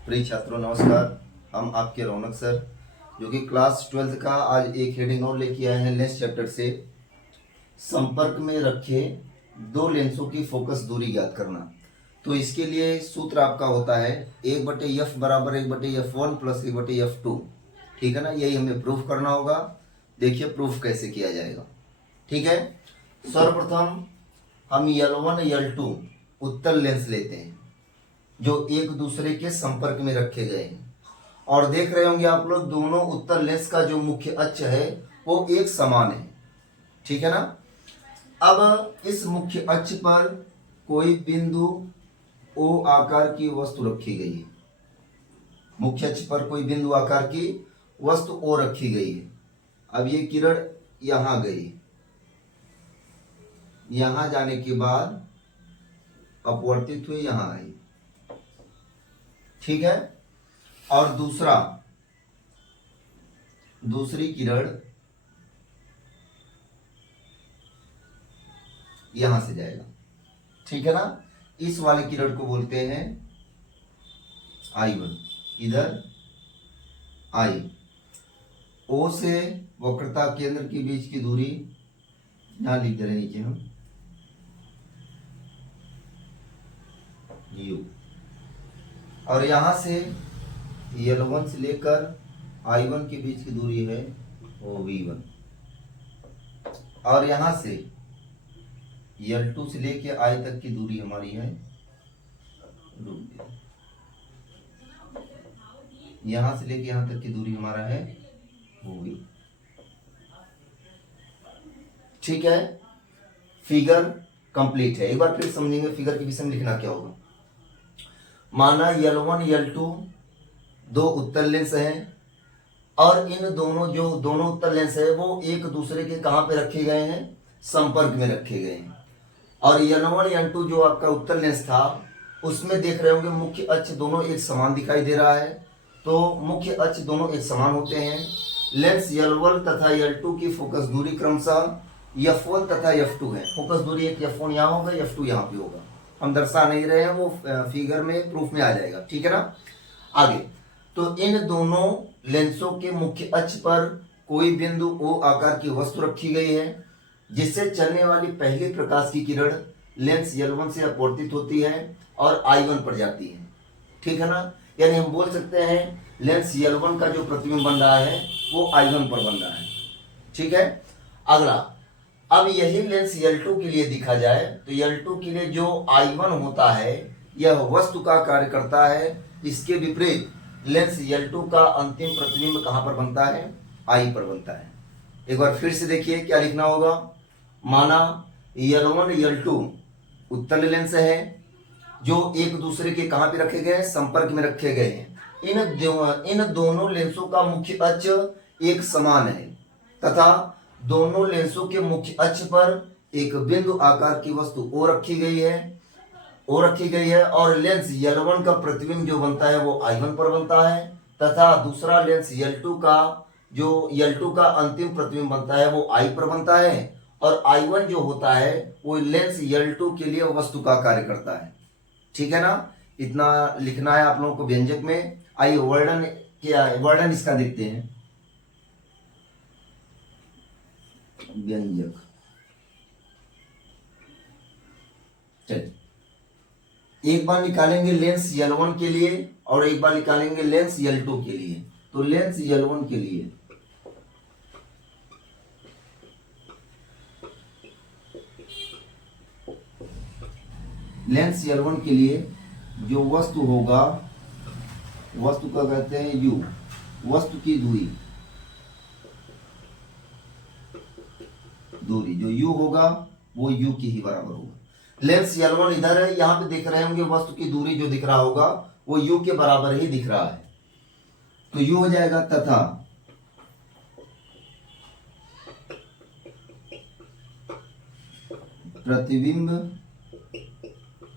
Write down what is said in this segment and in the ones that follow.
प्रिय छात्रों नमस्कार। हम आपके रौनक सर जो कि क्लास 12th का आज एक हेडिंग और लेके आए हैं लेंस चैप्टर से। संपर्क में रखे दो लेंसों की फोकस दूरी ज्ञात करना। तो इसके लिए सूत्र आपका होता है 1/f बराबर 1/f1 प्लस 1/f2। ठीक है ना, यही हमें प्रूफ करना होगा। देखिए प्रूफ कैसे किया जाएगा। ठीक है, सर्वप्रथम हम L1 L2 उत्तल लेंस लेते हैं जो एक दूसरे के संपर्क में रखे गए हैं और देख रहे होंगे आप लोग दोनों उत्तल लेंस का जो मुख्य अक्ष है वो एक समान है। ठीक है ना। अब इस मुख्य अक्ष पर कोई बिंदु O आकार की वस्तु रखी गई है। मुख्य अक्ष पर कोई बिंदु आकार की वस्तु O रखी गई है। अब ये किरण यहां गई, यहां जाने के बाद अपवर्तित हुई, यहां आई। ठीक है। और दूसरी किरण यहां से जाएगा। ठीक है ना। इस वाली किरण को बोलते हैं I1। इधर I O से वक्रता केंद्र के बीच की दूरी यहां लिख दे रहे नीचे हम U। और यहां से L1 से लेकर I1 के बीच की दूरी है वो V1। और यहां से L2 से लेकर I तक की दूरी हमारी है √2। यहां से लेकर यहां तक की दूरी हमारा है वो V। ठीक है, फिगर कंप्लीट है। एक बार फिर समझेंगे फिगर के विषय में लिखना क्या होगा। माना L1 L2 दो उत्तल लेंस हैं और इन दोनों उत्तल लेंस है वो एक दूसरे के कहां पे रखे गए हैं, संपर्क में रखे गए हैं। और L1 L2 जो आपका उत्तल लेंस था उसमें देख रहे होंगे मुख्य अक्ष दोनों एक समान दिखाई दे रहा है। तो मुख्य अक्ष दोनों एक समान होते हैं। लेंस L1 तथा L2 की फोकस दूरी क्रमशः F1 तथा F2 है। फोकस दूरी एक F1 यहाँ होगा, F2 यहाँ पे होगा। हम दर्शा नहीं रहे हैं, वो फिगर में प्रूफ में आ जाएगा। ठीक है ना। आगे तो इन दोनों लेंसों के मुख्य अक्ष पर कोई बिंदु O आकार की वस्तु रखी गई है जिससे चलने वाली पहली प्रकाश की किरण लेंस L1 से अपवर्तित होती है और I1 पर जाती है। ठीक है ना। यानी हम बोल सकते हैं लेंस L1 का जो प्रतिबिंब बन रहा है वो I1 पर बन रहा है। ठीक है। अगला, अब यही लेंस L2 के लिए दिखा जाए तो L2 के लिए जो I1 होता है यह वस्तु का कार्य करता है। इसके विपरीत लेंस L2 का अंतिम प्रतिबिंब कहां पर बनता है, I पर बनता है। एक बार फिर से देखिए क्या लिखना होगा। माना L1 L2 उत्तल लेंस है जो एक दूसरे के कहां पे रखे गए, संपर्क में रखे गए हैं। इन दोनों लेंसों का मुख्य अक्ष एक समान है तथा दोनों लेंसों के मुख्य अक्ष पर एक बिंदु आकार की वस्तु O रखी गई है और लेंस L1 का प्रतिबिंब जो बनता है वो I1 पर बनता है तथा दूसरा लेंस L2 का अंतिम प्रतिबिंब बनता है वो I पर बनता है। और I1 जो होता है वो लेंस L2 के लिए वस्तु का कार्य करता है। ठीक है ना। इतना लिखना है आप लोगों को व्यंजक में। आइए वर्णन क्या है, वर्णन इसका देखते हैं। व्यंजक चलिए एक बार निकालेंगे लेंस L1 के लिए और एक बार निकालेंगे लेंस L2 के लिए। तो लेंस L1 के लिए जो वस्तु होगा, वस्तु का कहते हैं U, वस्तु की दूरी जो U होगा वो U के ही बराबर होगा। लेंस L1 इधर है, यहां पे देख रहे होंगे वस्तु की दूरी जो दिख रहा होगा वो U के बराबर ही दिख रहा है। तो U हो जाएगा तथा प्रतिबिंब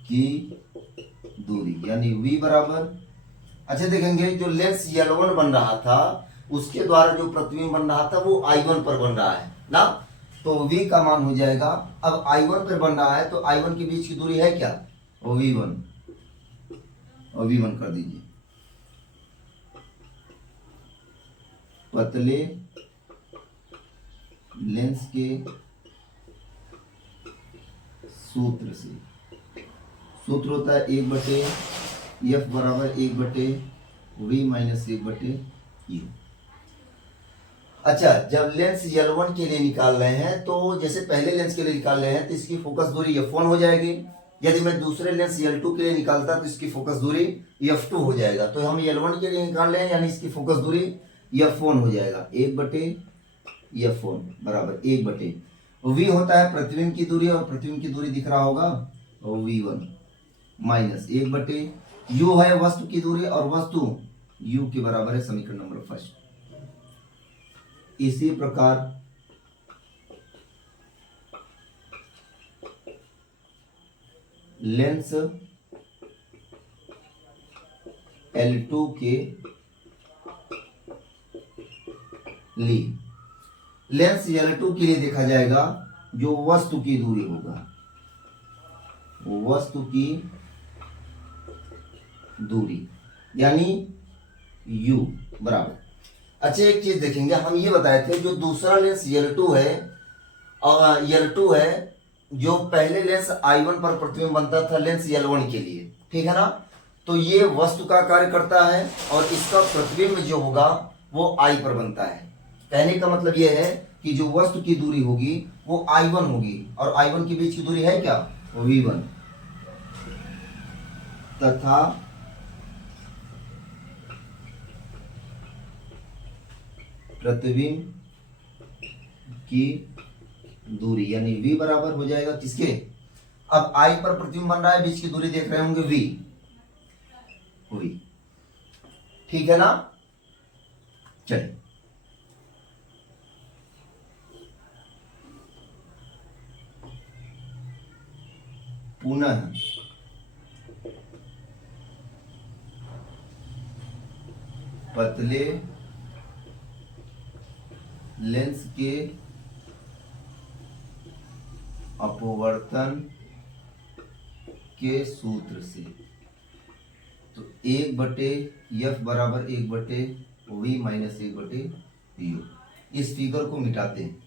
की दूरी यानी V बराबर। अच्छा देखेंगे जो लेंस L1 बन रहा था उसके द्वारा जो प्रतिबिंब बन रहा था वो I1 पर बन रहा है ना। तो V का मान हो जाएगा, अब I1 पर बन रहा है तो I1 के बीच की दूरी है क्या, वो V1, और V1 कर दीजिए। पतले लेंस के सूत्र से। सूत्र होता है 1/f बराबर 1/v माइनस 1/u। अच्छा, जब लेंस L1 के लिए निकाल रहे हैं तो जैसे पहले लेंस के लिए निकाल रहे हैं तो इसकी फोकस दूरी f1 हो जाएगी। यदि मैं दूसरे लेंस L2 के लिए निकालता तो इसकी फोकस दूरी f2 हो जाएगा। तो हम L1 के लिए निकाल रहे हैं यानी इसकी फोकस दूरी f1 हो जाएगा। 1/f1 बराबर 1/v होता है प्रतिबिंब की दूरी, और प्रतिबिंब की दूरी दिख रहा होगा v1 माइनस 1/u है वस्तु की दूरी, और वस्तु u के बराबर है समीकरण नंबर फर्स्ट। इसी प्रकार लेंस L2 के लिए, लेंस L2 के लिए देखा जाएगा जो वस्तु की दूरी होगा, वस्तु की दूरी यानी u बराबर। अच्छा, एक चीज देखेंगे, हम ये बताए थे जो दूसरा लेंस L2 है, और L2 है जो पहले लेंस I1 पर प्रतिबिंब बनता था लेंस L1 के लिए, ठीक है ना। तो ये वस्तु का कार्य करता है और इसका प्रतिबिंब जो होगा वो I पर बनता है। कहने का मतलब ये है कि जो वस्तु की दूरी होगी वो I1 होगी, और I1 के बीच की दूरी है क्या, V1, तथा प्रतिबिंब की दूरी यानी v बराबर हो जाएगा किसके, अब I पर प्रतिबिंब बन रहा है, बीच की दूरी देख रहे होंगे v, ठीक है ना। चलिए पुनः पतले लेंस के अपवर्तन के सूत्र से, तो 1/f बराबर 1/v माइनस 1/u। इस फिगर को मिटाते हैं,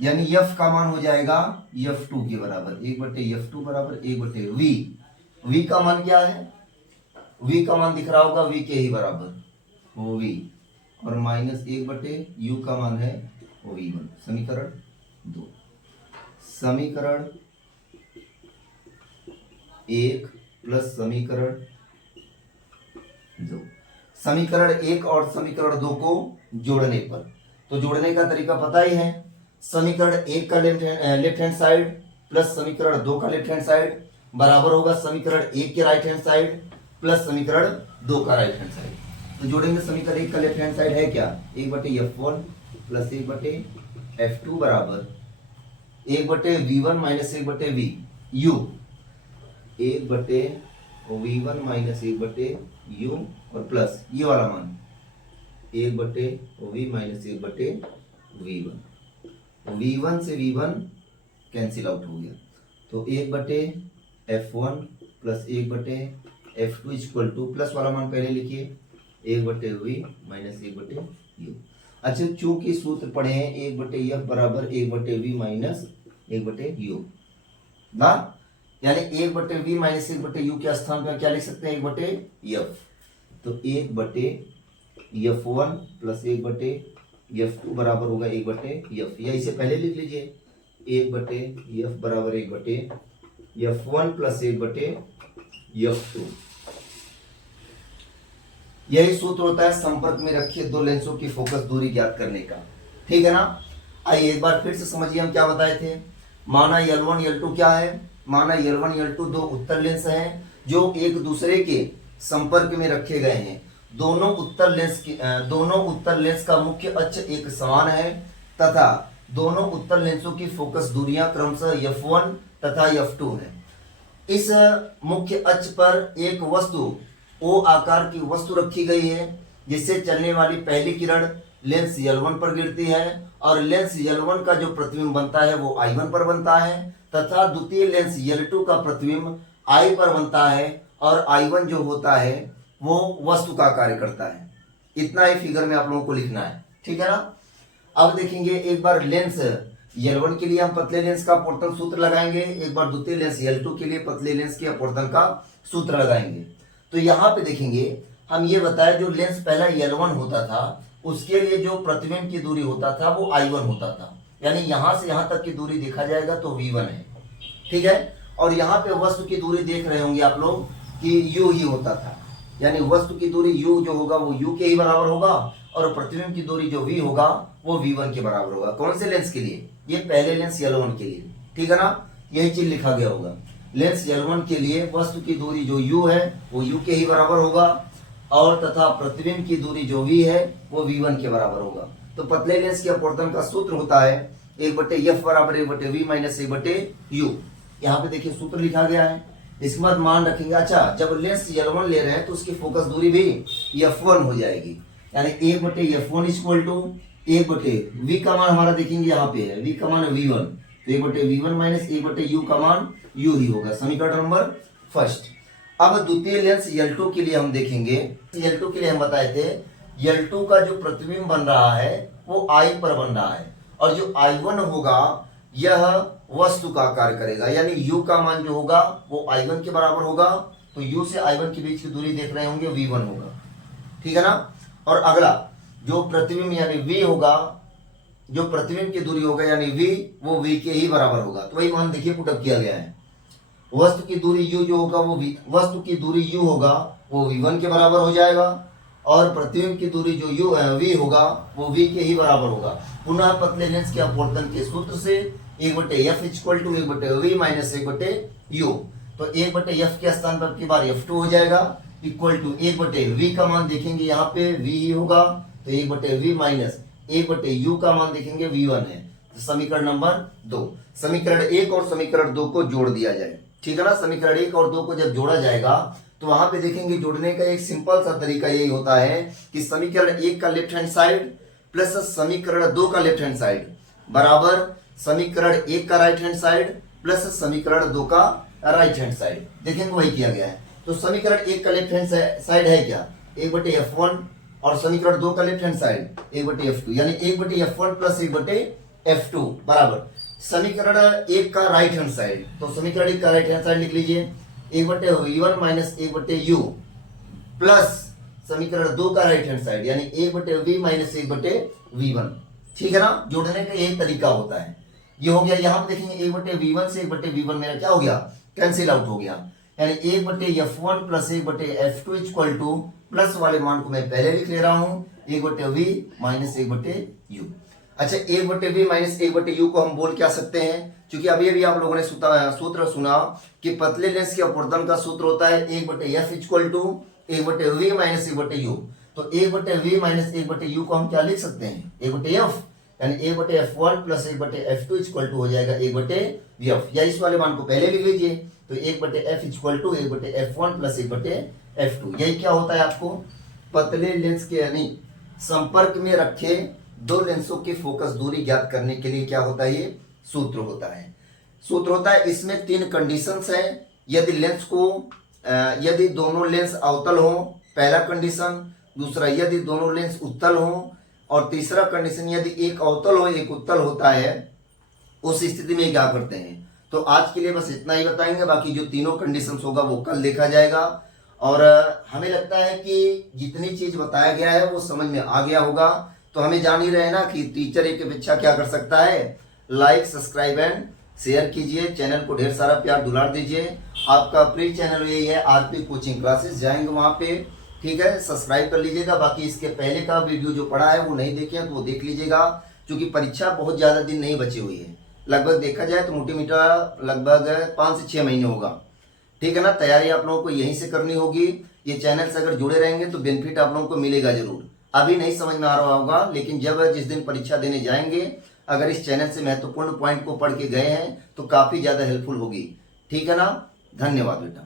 यानी f का मान हो जाएगा f2 के बराबर, 1/f2 बराबर 1/v। v का मान क्या है, v का मान दिख रहा होगा v के ही बराबर v, और माइनस 1/u का मान है v1। समीकरण 2, समीकरण 1 प्लस समीकरण 2, समीकरण 1 और समीकरण 2 को जोड़ने पर, तो जोड़ने का तरीका पता ही है, समीकरण 1 का लेफ्ट हैंड साइड प्लस समीकरण 2 का लेफ्ट हैंड साइड बराबर होगा समीकरण 1 के राइट हैंड साइड प्लस समीकरण 2 का राइट हैंड साइड। तो जोड़ेंगे समीकरण 1 का लेफ्ट हैंड साइड है क्या, 1/f1 प्लस 1/f2 बराबर 1/v1 minus 1/vu, 1/v1 minus 1/u, और प्लस ये वाला मान 1/v माइनस 1/v1। v1 से v1 कैंसिल आउट हो गया, तो 1/f1 plus 1/f2 equal to, plus वाला मान पहले लिखिए 1/v माइनस 1/u। अच्छा, चूंकि सूत्र पढ़े हैं 1/f बराबर 1/v माइनस 1/u ना, यानी 1/v माइनस 1/u के स्थान पर क्या लिख सकते हैं, 1/f। तो 1/f1 प्लस 1/f2 बराबर होगा 1/f, या इसे पहले लिख लीजिए 1/f बराबर 1/f1 प्लस 1/f2। यही सूत्र होता है संपर्क में रखे दो लेंसों की फोकस दूरी ज्ञात करने का, ठीक है ना। आइए एक बार फिर से समझिए हम क्या बताए थे। माना L1 L2 क्या है, माना L1 L2 दो उत्तर लेंस हैं जो एक दूसरे के संपर्क में रखे गए हैं। दोनों उत्तर लेंस का मुख्य अक्ष एक समान है तथा दोनों उत्तर लेंसों की फोकस दूरियां क्रमशः f1 तथा f2 है। इस मुख्य अक्ष पर एक वस्तु O आकार की वस्तु रखी गई है जिससे चलने वाली पहली किरण लेंस L1 पर गिरती है और लेंस L1 का जो प्रतिबिंब बनता है वो I1 पर बनता है तथा द्वितीय लेंस L2 का प्रतिबिंब I पर बनता है और I1 जो होता है वो वस्तु का कार्य करता है। इतना ही फिगर में आप लोगों को लिखना है, ठीक है ना। अब देखेंगे एक बार लेंस L1 के लिए हम पतले लेंस का अपवर्तन सूत्र लगाएंगे, एक बार द्वितीय लेंस L2 के लिए पतले लेंस के अपवर्तन का सूत्र लगाएंगे। तो यहाँ पे देखेंगे हम ये बताया जो लेंस पहला L1 होता था उसके लिए जो प्रतिबिंब की दूरी होता था वो I1 होता था, यानी यहां से यहां तक की दूरी देखा जाएगा तो V1 है, ठीक है। और यहाँ पे वस्तु की दूरी देख रहे होंगे आप लोग कि U ही होता था, यानी वस्तु की दूरी U जो होगा वो U के ही बराबर होगा और प्रतिबिंब की दूरी जो V होगा वो V1 के बराबर होगा। कौन से लेंस के लिए? ये पहले लेंस L1 के लिए, ठीक है ना। यही चीज लिखा गया होगा, लेंस L1 के लिए वस्तु की दूरी जो U है वो U के ही बराबर होगा और तथा प्रतिबिंब की दूरी जो V है वो V1 के बराबर होगा। तो पतले लेंस के अपवर्तन का सूत्र होता है 1/f बराबर 1/v माइनस 1/u। यहाँ पे देखिए सूत्र लिखा गया है। इसके बाद मान रखेंगे, अच्छा जब लेंस L1 ले रहे हैं तो उसकी फोकस दूरी भी f1 हो जाएगी, यानी 1/f1 इक्वल टू 1/v का मान हमारा देखेंगे यहाँ पे है, v का मान v1, तो 1/v1 माइनस 1/u का मान u ही होगा, समीकरण नंबर फर्स्ट। अब द्वितीय लेंस L2 के लिए हम देखेंगे, L2 के लिए हम बताए थे L2 का जो प्रतिबिंब बन रहा है वो I पर बन रहा है और जो I1 होगा यह वस्तु का कार्य करेगा, यानी U का मान जो होगा वो I1 के बराबर होगा। तो U से I1 के बीच की दूरी देख रहे होंगे V1 होगा, ठीक है ना। और अगला जो प्रतिबिंब यानी V होगा, जो प्रतिबिंब की दूरी होगा यानी V वो V के ही बराबर होगा। तो वही मान देखिए पुटअप किया गया है, वस्तु की दूरी U जो होगा वो वस्तु की दूरी U होगा वो V1 के बराबर हो जाएगा और प्रतिबिंब की दूरी जो V होगा वो V के ही बराबर होगा। पुनः पतले लेंस के अपवर्तन के सूत्र से 1/f equal to 1/v minus 1/u। तो 1/f के स्थान पर की बार f2 हो जाएगा इक्वल टू 1/v का मान देखेंगे यहाँ पे v ही होगा, तो 1/v माइनस 1/u का मान देखेंगे v1 है। तो समीकरण नंबर 2, समीकरण 1 और समीकरण 2 को जोड़ दिया जाए, ठीक है ना। समीकरण 1 और 2 को जब जोड़ा जाएगा तो वहां पे देखेंगे जोड़ने का एक सिंपल सा तरीका यही होता है कि समीकरण 1 का लेफ्ट हैंड साइड प्लस समीकरण 2 का लेफ्ट हैंड साइड बराबर समीकरण 1 का राइट हैंड साइड प्लस समीकरण 2 का राइट हैंड साइड। देखेंगे वही किया गया है। तो समीकरण 1 का लेफ्ट हैंड साइड है क्या 1/f1 और समीकरण 2 का लेफ्ट हैंड साइड 1/f2, यानी 1/f1 प्लस 1/f2 बराबर समीकरण 1 का राइट हैंड साइड। तो समीकरण 1 का राइट हैंड साइड लिख लीजिए 1/v1 माइनस 1/u प्लस समीकरण 2 का राइट हैंड साइड यानी 1/v माइनस 1/v1, ठीक है ना। जोड़ने का यही तरीका होता है। ये हो गया, यहाँ पे देखेंगे 1/v1 से 1/v1 मेरा क्या हो गया कैंसिल आउट हो गया, यानी 1/f1 plus 1/f2 equal two plus वाले मान को मैं पहले लिख ले रहा हूँ 1/v माइनस 1/u। अच्छा 1/v माइनस 1/u को हम बोल क्या सकते हैं, क्योंकि अभी अभी आप लोगों ने सूत्र सुना कि पतले लेंस के अपवर्तन का सूत्र होता है 1/f equal to 1/v minus 1/u। तो 1/v माइनस 1/u को हम क्या लिख सकते हैं 1/f, यानी 1/f1 plus 1/f2 equal to हो जाएगा 1/vf, या इस वाले मान को पहले लिख लीजिए। तो 1/f equal to 1/f1 plus 1/f2। यही क्या होता है आपको पतले लेंस के यानी संपर्क में रखे दो लेंसों की फोकस दूरी ज्ञात करने के लिए क्या होता है ये सूत्र होता है। सूत्र होता है, इसमें 3 कंडीशंस है। यदि दोनों लेंस अवतल हो, पहला कंडीशन, दूसरा यदि दोनों लेंस उत्तल हो और तीसरा कंडीशन यदि एक अवतल हो एक उत्तल होता है, उस स्थिति में क्या करते हैं। तो आज के लिए बस इतना ही बताएंगे, बाकी जो तीनों कंडीशंस होगा वो कल देखा जाएगा। और हमें लगता है कि जितनी चीज बताया गया है वो समझ में आ गया होगा। तो हमें जान ही रहे ना कि टीचर एक अपेक्षा क्या कर सकता है, लाइक सब्सक्राइब एंड शेयर कीजिए, चैनल को ढेर सारा प्यार दुलार दीजिए। आपका प्री चैनल यही है आरपी कोचिंग क्लासेस, जाएंगे वहां पे, ठीक है, सब्सक्राइब कर लीजिएगा। बाकी इसके पहले का वीडियो जो पढ़ा है वो नहीं देखे हैं तो वो देख लीजिएगा, क्योंकि परीक्षा बहुत ज्यादा दिन नहीं बची हुई है। लगभग देखा जाए तो मोटी मीठा लगभग 5 से 6 महीने होगा, ठीक है ना। तैयारी आप लोगों को यहीं से करनी होगी। ये चैनल से अगर जुड़े रहेंगे तो बेनिफिट आप लोगों को मिलेगा जरूर। अभी नहीं समझ में आ रहा होगा, लेकिन जिस दिन परीक्षा देने जाएंगे अगर इस चैनल से महत्वपूर्ण पॉइंट को पढ़ के गए हैं तो काफी ज्यादा हेल्पफुल होगी, ठीक है ना। धन्यवाद बेटा।